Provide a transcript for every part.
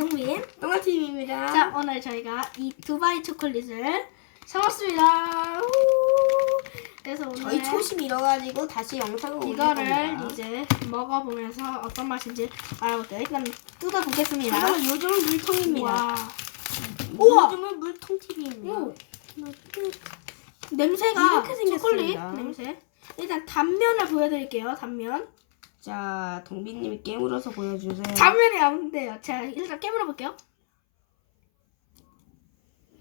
성민 똥아팀입니다. 자 오늘 저희가 이 두바이 초콜릿을 사왔습니다 우! 그래서 오늘 저희 초심 잃어가지고 다시 영상을 올릴 이거를 겁니다. 이제 먹어보면서 어떤 맛인지 알아볼게요 일단 뜯어보겠습니다 잠깐만 요즘은 물통입니다. 와 우와! 요즘은 물통 TV입니다. 오! 냄새가 이렇게 생겼습니다. 초콜릿 냄새 일단 단면을 보여드릴게요 단면 자, 동빈님이 깨물어서 보여주세요. 단면이 안 돼요 제가 일단 깨물어 볼게요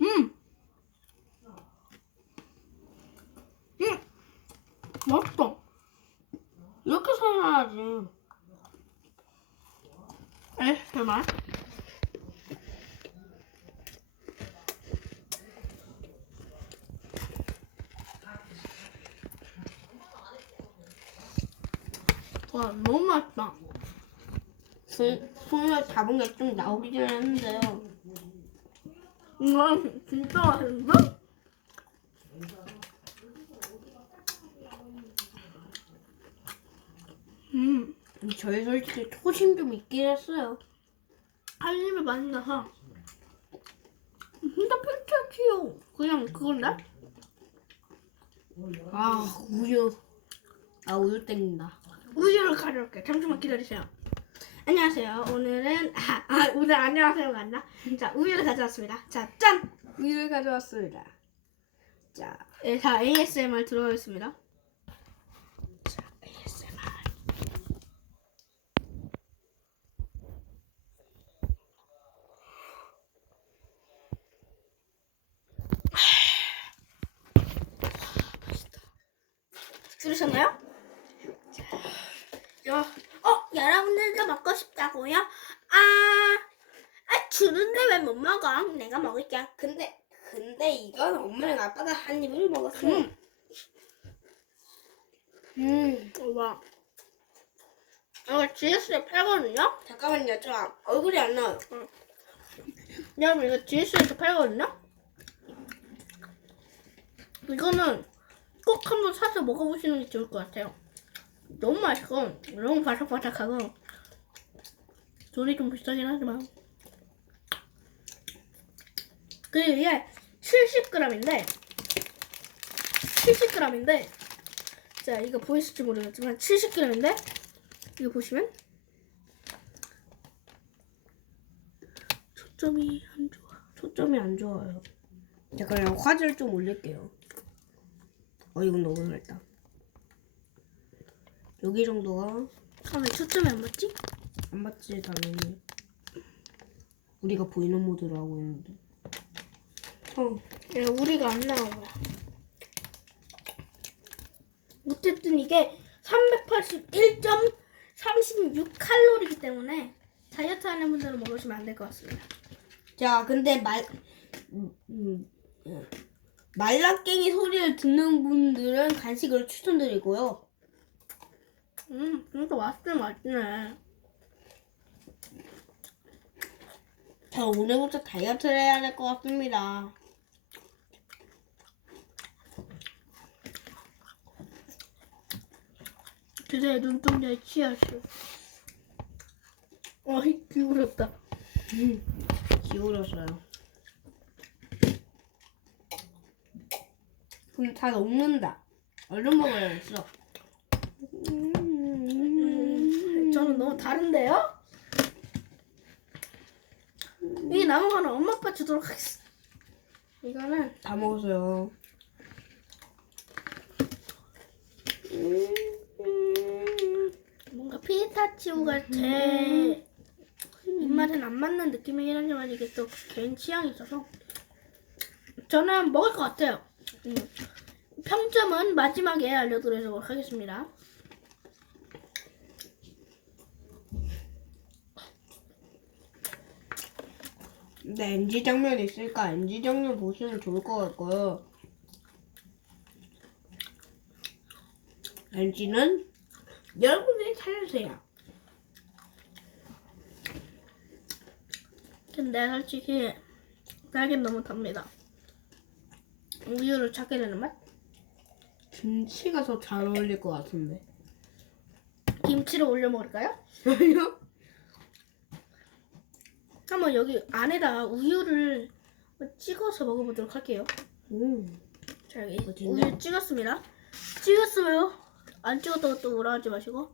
음! 음! 맛있어 이렇게 설명하지. 에, 정말. 와, 너무 맛있다. 손, 손을 잡은 게 좀 나오긴 했는데요. 이건 진짜 맛있는데? 음, 저희 솔직히 초심 좀 있긴 했어요. 한 입에 많이 나서. 진짜 펜타치요. 그냥 그건데? 아, 우유. 아, 우유 땡긴다. 우유를 가져올게요. 잠시만 기다리세요. 안녕하세요. 오늘은 아, 아 오늘 안녕하세요가 아니라 자 우유를 가져왔습니다. 자 짠. 우유를 가져왔습니다. 자, 네, 자 ASMR 들어가겠습니다. 자 ASMR. 들으셨나요? 야, 어, 여러분들도 먹고 싶다고요? 아, 아 주는데 왜 못 먹어? 내가 먹을게. 근데, 근데 이건 엄마랑 아빠가 한 입을 먹었어요. 음. 음, 와. 이거 GS에 팔거든요? 잠깐만요, 저 얼굴이 안 나와요. 여러분, 이거 GS에서 팔거든요? 이거는 꼭 한번 사서 먹어보시는 게 좋을 것 같아요. 너무 맛있고, 너무 바삭바삭하고, 돈이 좀 비싸긴 하지만. 그리고 이게 70g인데, 70g인데, 자, 이거 보이실지 모르겠지만, 70g인데, 이거 보시면, 초점이 안 좋아. 초점이 안 좋아요. 잠깐만, 화질 좀 올릴게요. 어, 이건 너무 넓다. 여기 정도가 아, 왜 초점이 안 맞지? 안 맞지, 당연히. 우리가 보이는 모드로 하고 있는데. 어, 야, 우리가 안 거야. 어쨌든 이게 381.36 칼로리이기 때문에 다이어트 하는 분들은 먹으시면 안 될 것 같습니다. 자, 근데 말, 음, 음, 음. 말랑깽이 소리를 듣는 분들은 간식을 추천드리고요. 음, 진짜 맛있긴 맛있네. 저 오늘부터 다이어트를 해야 될 것 같습니다. 드디어 눈동자에 치였어. 어이, 기울었다. 기울었어요. 근데 다 녹는다. 얼른 먹어야겠어. 음, 저는 너무 다른데요? 이 남은 거는 엄마 아빠 주도록 하겠습니다. 이거는 다 먹었어요. 뭔가 피스타치오가 제 입맛엔 안 맞는 느낌이긴 하지만 이게 또 개인 취향이 있어서 저는 먹을 것 같아요. 음. 평점은 마지막에 알려드리도록 하겠습니다. 근데 NG 장면 있으니까 NG 장면 보시면 좋을 것 같고요. NG는 여러분들이 찾으세요. 근데 솔직히 딸기 너무 답니다. 우유를 찾게 되는 맛? 김치가 더 잘 어울릴 것 같은데. 김치를 올려 먹을까요? 아니요? 한번 여기 안에다가 우유를 찍어서 먹어보도록 할게요. 음. 자 여기 멋진데? 우유 찍었습니다. 찍었어요. 안 찍었다고 또 뭐라 하지 마시고.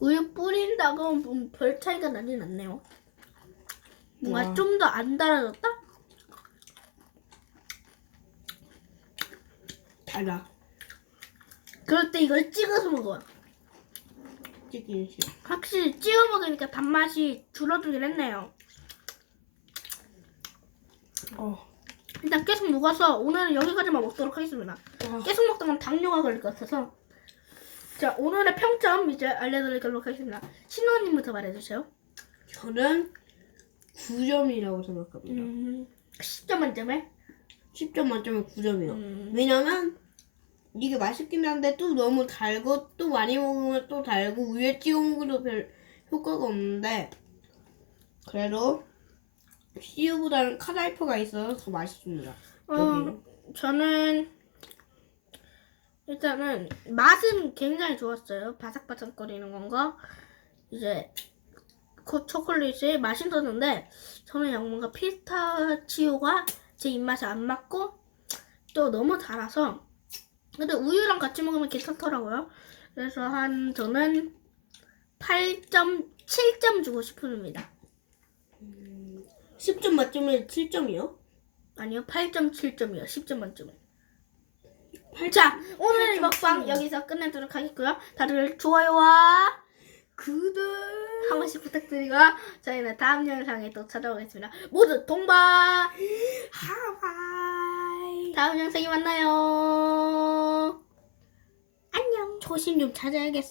우유 뿌린다고 뭐별 차이가 나진 않네요. 뭔가 와. 좀더 안 달아졌다? 달라. 그럴 때 이걸 찍어서 먹어요. 찍기는 싫어. 확실히 찍어 먹으니까 단맛이 줄어들긴 했네요. 어. 일단 계속 먹어서 오늘은 여기까지만 먹도록 하겠습니다. 아, 계속 먹다가 당뇨가 걸릴 것 같아서. 자, 오늘의 평점 이제 알려드리도록 하겠습니다. 신호님부터 말해주세요. 저는 9점이라고 생각합니다. 음, 10점 만점에? 10점 만점에 9점이요. 음, 왜냐면 이게 맛있긴 한데 또 너무 달고 또 많이 먹으면 또 달고 우유에 찍어 먹어도 별 효과가 없는데 그래도 CU보다는 카다이프가 있어서 더 맛있습니다. 어, 여기. 저는 일단은 맛은 굉장히 좋았어요. 바삭바삭거리는 건가 이제 그 초콜릿이 맛있었는데 저는 양 뭔가 피스타치오가 제 입맛에 안 맞고 또 너무 달아서 근데 우유랑 같이 먹으면 괜찮더라고요. 그래서 한 저는 8.7점 주고 싶습니다. 10점 만점에 7점이요? 아니요, 8.7점이요. 10점 만점에. 자, 오늘 이 먹방 8.7. 여기서 끝내도록 하겠고요. 다들 좋아요와 구독 한 번씩 부탁드리고 저희는 다음 영상에 또 찾아오겠습니다. 모두 동바! 하와이 다음 영상에 만나요. 초심 좀 찾아야겠어요.